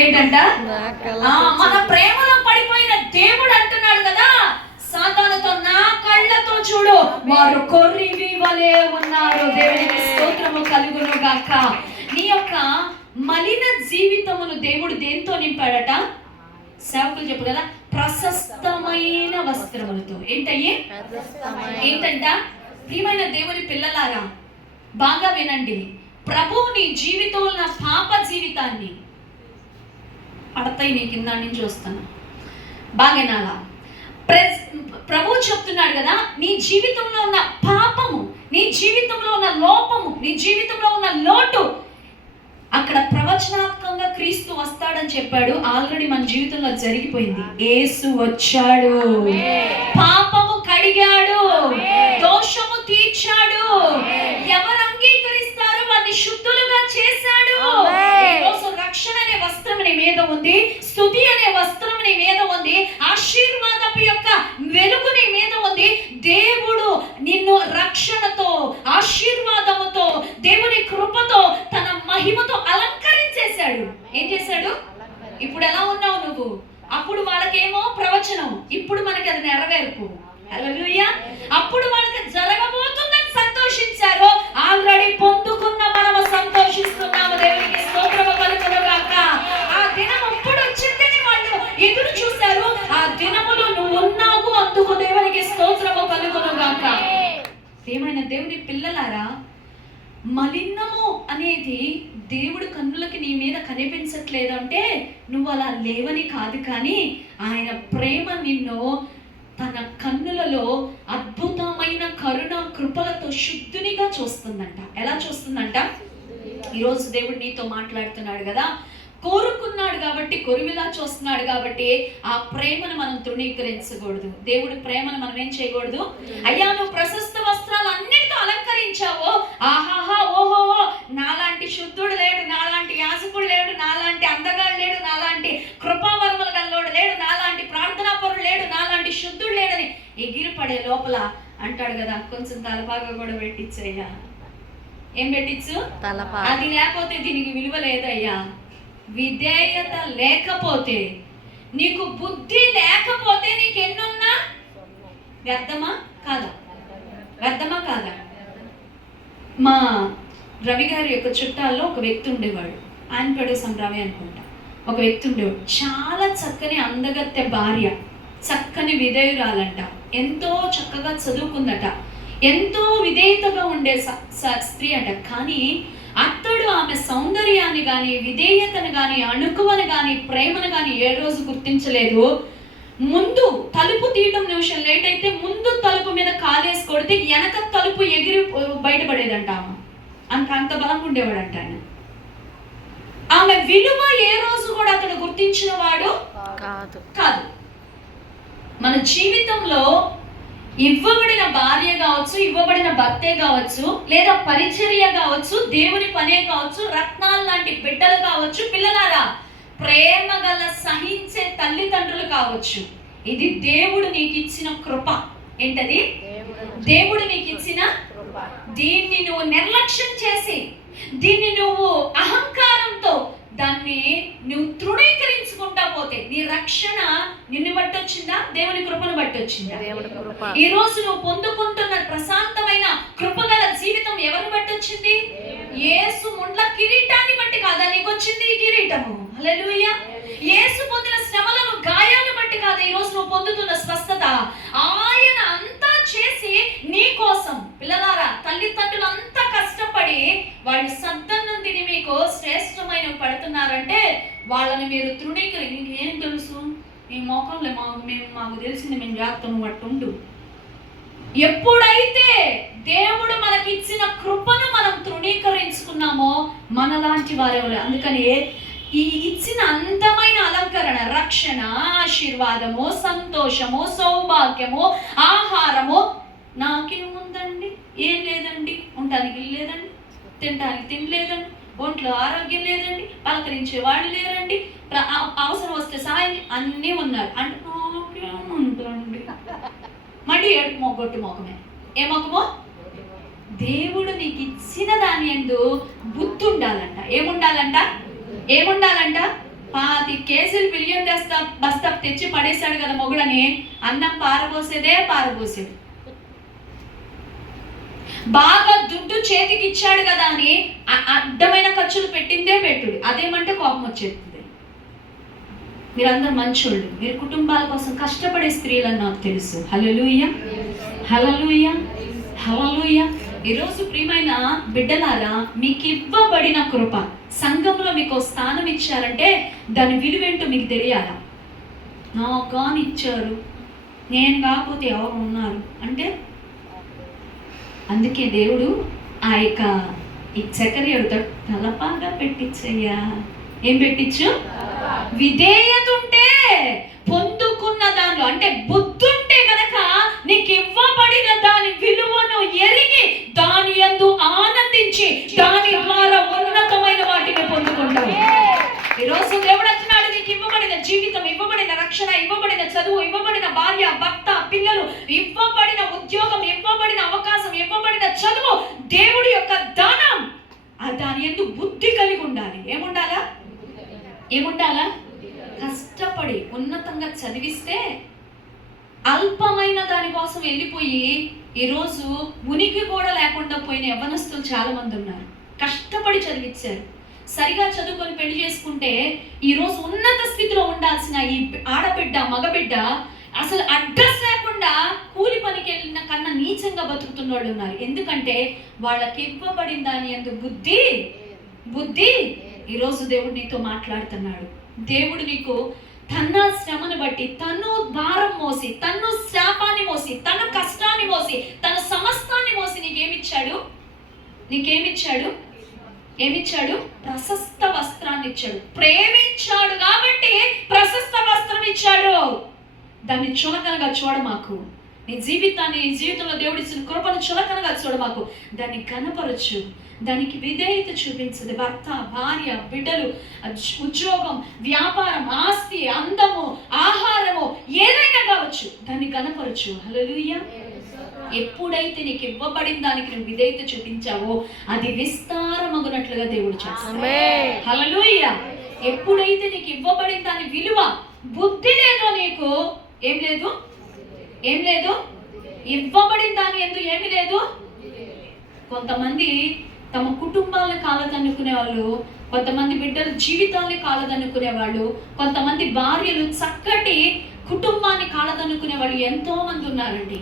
ఏంటంట? మన ప్రేమలో పడిపోయిన దేవుడు అంటున్నాడు కదా సాతానుతో, నా కళ్ళతో చూడు వారు కొర్రివి వలె ఉన్నారు. దేవునికి స్తోత్రము కలుగును గాక. నీ యొక్క మలిన జీవితమును దేవుడు దేంతో నింపాడట? సేవకులు చెప్పు కదా, ప్రశస్తమైన వస్త్రములతో. ఏంటంట? ప్రియమైన దేవుని పిల్లలారా బాగా వినండి. ప్రభువు నీ జీవితంలో ఉన్న పాప జీవితాన్ని పడతాయి. నీ కింద నుంచి చూస్తాను బాగా వినాలా. ప్రభువు చెప్తున్నాడు కదా, నీ జీవితంలో ఉన్న పాపము, నీ జీవితంలో ఉన్న లోపము, నీ జీవితంలో ఉన్న లోటు అక్కడ ప్రవచనాత్మకంగా క్రీస్తు వస్తాడని చెప్పాడు. ఆల్రెడీ మన జీవితంలో జరిగిపోయింది. యేసు వచ్చాడు, పాపము కడిగాడు, దోషము తీర్చాడు. ఎవరు అంగీకరిస్తారో వారిని శుద్ధులుగా చేశాడు. ఈరోజు రక్షణ అనే వస్త్రం నీ మీద ఉంది, స్తుతి అనే వస్త్రం నీ మీద ఉంది, ఆశీర్వాదపు యొక్క వెలుగు నీ మీద ఉంది. దేవుడు నిన్ను రక్షణతో, ఆశీర్వాదముతో, దేవుని కృపతో, తన మహిమతో అలంకరించేశాడు. ఏం చేశాడు? ఇప్పుడు ఎలా ఉన్నావు నువ్వు? అప్పుడు వాళ్ళకేమో ప్రవచనం, ఇప్పుడు మనకి అది నెరవేర్పు. హల్లెలూయా. అప్పుడు వాళ్ళకి జరగబోతుందని సంతోషించారు, ఆల్రెడీ పొందుకున్న మనము సంతోషిస్తున్నాము. దేవునికి స్తోత్రము కలుగును గాక. ఆ దినం అప్పుడు వచ్చిందని వాళ్ళు ఎదురు చూశారు. ఆ దినములో నువ్వు ఉన్నావు, అందుకు దేవునికి స్తోత్రము కలుగును గాక. ఏమైన దేవుని పిల్లలారా, మలినము అనేది దేవుడు కన్నులకి నీ మీద కనిపించట్లేదు అంటే నువ్వు అలా లేవని కాదు, కానీ ఆయన ప్రేమ నిన్ను తన కన్నులలో అద్భుతమైన కరుణ కృపలతో శుద్ధునిగా చూస్తుందంట. ఎలా చూస్తుందంట? ఈరోజు దేవుడు నీతో మాట్లాడుతున్నాడు కదా, కోరుకున్నాడు కాబట్టి, కొరివిలా చూస్తున్నాడు కాబట్టి ఆ ప్రేమను మనం తృణీకరించకూడదు. దేవుడి ప్రేమను మనం ఏం చేయకూడదు? అయ్యా నువ్వు ప్రశస్త వస్త్రాలు అన్నిటితో అలంకరించావో, ఆహాహా ఓహోహో నాలాంటి శుద్ధుడు లేడు, నాలాంటి యాజకుడు లేడు, నాలాంటి అందగాడు లేడు, నాలాంటి కృపావరములు గల్లోడు లేడు, నాలాంటి ప్రార్థనా పరుడు లేడు, నాలాంటి శుద్ధుడు లేడని ఎగిరిపడే లోపల అంటాడు కదా, కొంచెం తలపాగా కూడా పెట్టించయ్యా. ఏం పెట్టించు? తలపాగా. అది లేకపోతే దీనికి విలువ లేదయ్యా. విధేయత లేకపోతే, నీకు బుద్ధి లేకపోతే నీకు ఎన్నున్నా వ్యర్థమా కాదా? వ్యర్థమా కాదా? మా రవి గారి యొక్క చుట్టాల్లో ఒక వ్యక్తి ఉండేవాడు. ఆయన పెడుసం రవి అనుకుంటా. ఒక వ్యక్తి ఉండేవాడు, చాలా చక్కని అందగత్తె భార్య, చక్కని విధేయురాలంట, ఎంతో చక్కగా చదువుకుందట, ఎంతో విధేయతగా ఉండే స్త్రీ అంట. కానీ అతడు ఆమె సౌందర్యాన్ని కానీ, విధేయతను కానీ, అణుకువను కానీ, ప్రేమను కానీ ఏ రోజు గుర్తించలేదు. ముందు తలుపు తీయటం నిమిషం లేట్ అయితే ముందు తలుపు మీద కాలేసి కొడితే వెనక తలుపు ఎగిరి బయటపడేదంట. అంత బలంగా ఉండేవాడంట ఆయన. ఆమె విలువ ఏ రోజు కూడా అతడు గుర్తించిన వాడు కాదు. మన జీవితంలో ఇవ్వబడిన భార్య కావచ్చు, ఇవ్వబడిన భర్తే కావచ్చు, లేదా పరిచర్య కావచ్చు, దేవుని పనే కావచ్చు, రత్నాలు లాంటి బిడ్డలు కావచ్చు, పిల్లలారా ప్రేమ గల సహించే తల్లిదండ్రులు కావచ్చు, ఇది దేవుడు నీకు ఇచ్చిన కృప. ఏంటది? దేవుడు నీకు ఇచ్చిన కృప. దీన్ని నువ్వు నిర్లక్ష్యం చేసి, దీన్ని నువ్వు అహంకారంతో దాన్ని నువ్వు తృణీకరించుకుంటా పోతే నీ రక్షణ నిన్ను బట్టి వచ్చిందా? దేవుని కృపను బట్టి వచ్చిందా? ఈ రోజు నువ్వు పొందుకుంటున్న ప్రశాంతమైన కృపగల జీవితం ఎవరిని బట్టి వచ్చింది? యేసు ముండ్ల కిరీటాన్ని బట్టి కాదా నీకు వచ్చింది ఈ కిరీటము? హల్లెలూయా. యేసు పొందిన శ్రమలను, గాయాలను బట్టి కాదా ఈ రోజు నువ్వు పొందుతున్న స్వస్థత? ఆయన అంతా చేసి నీ కోసం, పిల్లలారా తల్లిదండ్రులు అంతా కష్టపడి వాళ్ళు సద్దన్నం తిని మీకు శ్రేష్టమైన పడుతున్నారంటే వాళ్ళని మీరు తృణీకరి, నీకేం తెలుసు ఈ మోకంలో మాకు తెలిసింది, మేము జాగ్రత్తను పట్టుండు. ఎప్పుడైతే దేవుడు మనకి ఇచ్చిన కృపను మనం తృణీకరించుకున్నామో మనలాంటి వారెవరు. అందుకని ఈ ఇచ్చిన అందమైన అలంకరణ, రక్షణ, ఆశీర్వాదము, సంతోషము, సౌభాగ్యము, ఆహారము నాకేముందండి, ఏం లేదండి, ఉండటానికి ఇల్లు లేదండి, తినడానికి తిండి లేదండి, ఒంట్లో ఆరోగ్యం లేదండి, పలకరించే వాళ్ళు లేరండి, అవసరం వస్తే సాయం అన్నీ ఉన్నారు అంటే నాకేముందండి. మళ్ళీ ఏడుపు మొగ్గొట్టు మొఖమే. ఏ మొఖమో? దేవుడు నీకు ఇచ్చిన దాని యందు బుద్ధి ఉండాలంట. ఏముండాలంట? 10 కేజీలు బియ్యం బస్తా తెచ్చి పడేశాడు కదా మొగుడని, అన్నం పారబోసాడు. బాగా దుడ్డు చేతికి ఇచ్చాడు కదా అని అడ్డమైన ఖర్చులు పెట్టిందే పెట్టుడు. అదేమంటే కోపం వచ్చేస్తుంది. మీరందరూ మంచోళ్ళు, మీరు కుటుంబాల కోసం కష్టపడే స్త్రీలని నాకు తెలుసు. హల్లెలూయా, హల్లెలూయా, హల్లెలూయా. ఈరోజు ప్రియమైన బిడ్డలారా, మీకు ఇవ్వబడిన కృప, సంఘంలో మీకు స్థానం ఇచ్చారంటే దాని విలువేంటో మీకు తెలియాలా. నాకు కానీ ఇచ్చారు, నేను కాకపోతే ఎవరు ఉన్నారు అంటే. అందుకే దేవుడు ఆ యొక్క సెకర్యాడుతో తలపాగా పెట్టించయ్యా. ఏం పెట్టించు? విధేయత ఉంటే, పొందుకున్న దానిలో అంటే బుద్ధి ఉంటే గనక నీకు ఇవ్వబడిన దాని విలువను ఎరిగి దాని యందు ఆనందించి దాని ద్వారా ఉన్నతమైన వాటిని పొందుకుంటావు. ఈరోజు దేవుడు అంటున్నాడు, నీకు ఇవ్వబడిన జీవితం, ఇవ్వబడిన రక్షణ, ఇవ్వబడిన చదువు, ఇవ్వబడిన భార్య, భర్త, పిల్లలు, ఇవ్వబడిన ఉద్యోగం, ఇవ్వబడిన అవకాశం, ఇవ్వబడిన చదువు దేవుడి యొక్క దానం. దాని యందు బుద్ధి కలిగి ఉండాలి. ఏముండాలా? కష్టపడి ఉన్నతంగా చదివిస్తే అల్పమైన దానికోసం వెళ్ళిపోయి ఈరోజు ఉనికి కూడా లేకుండా పోయిన యవ్వనస్తులు చాలా మంది ఉన్నారు. కష్టపడి చదివించారు, సరిగా చదువుకొని పెళ్లి చేసుకుంటే ఈరోజు ఉన్నత స్థితిలో ఉండాల్సిన ఈ ఆడబిడ్డ, మగబిడ్డ అసలు అడ్రస్ లేకుండా కూలి పనికి వెళ్ళిన కన్నా నీచంగా బతుకుతున్న వాళ్ళు ఉన్నారు. ఎందుకంటే వాళ్ళకి ఇవ్వబడిన దాని యందు బుద్ధి. ఈరోజు దేవుడు నీతో మాట్లాడుతున్నాడు. దేవుడు నీకు తన శ్రమను బట్టి, తను భారం మోసి, తను శాపాన్ని మోసి, తన కష్టాన్ని మోసి, తన సమస్తాన్ని మోసి ఏమిచ్చాడు? ప్రశస్త వస్త్రాన్ని ఇచ్చాడు. ప్రేమించాడు కాబట్టి ప్రశస్త వస్త్రం ఇచ్చాడు. దాన్ని చులకనగా చూడమాకు. నీ జీవితంలో దేవుడు ఇచ్చిన కృపను చులకనగా చూడమాకు. దాన్ని కనపరచు, దానికి విధేయత చూపించదు. భర్త, భార్య, బిడ్డలు, ఉద్యోగం, వ్యాపారం, ఆస్తి, అందము, ఆహారము ఏదైనా కావచ్చు, దాన్ని కనపరచు. హల్లెలూయా. ఎప్పుడైతే నీకు ఇవ్వబడిన దానికి నువ్వు విధేయత చూపించావో అది విస్తారమగునట్లుగా దేవుడు చేస్తాడు. హల్లెలూయా. ఎప్పుడైతే నీకు ఇవ్వబడిన దాని విలువ, బుద్ధి లేదో, నీకు ఏం లేదు, ఇవ్వబడిన దాని యందు ఏమి లేదు. కొంతమంది తమ కుటుంబాలను కాలదన్నుకునే వాళ్ళు, కొంతమంది బిడ్డల జీవితాన్ని కాలదన్నుకునే వాళ్ళు, కొంతమంది భార్యలు చక్కటి కుటుంబాన్ని కాలదన్నుకునే వాళ్ళు ఎంతో మంది ఉన్నారండి.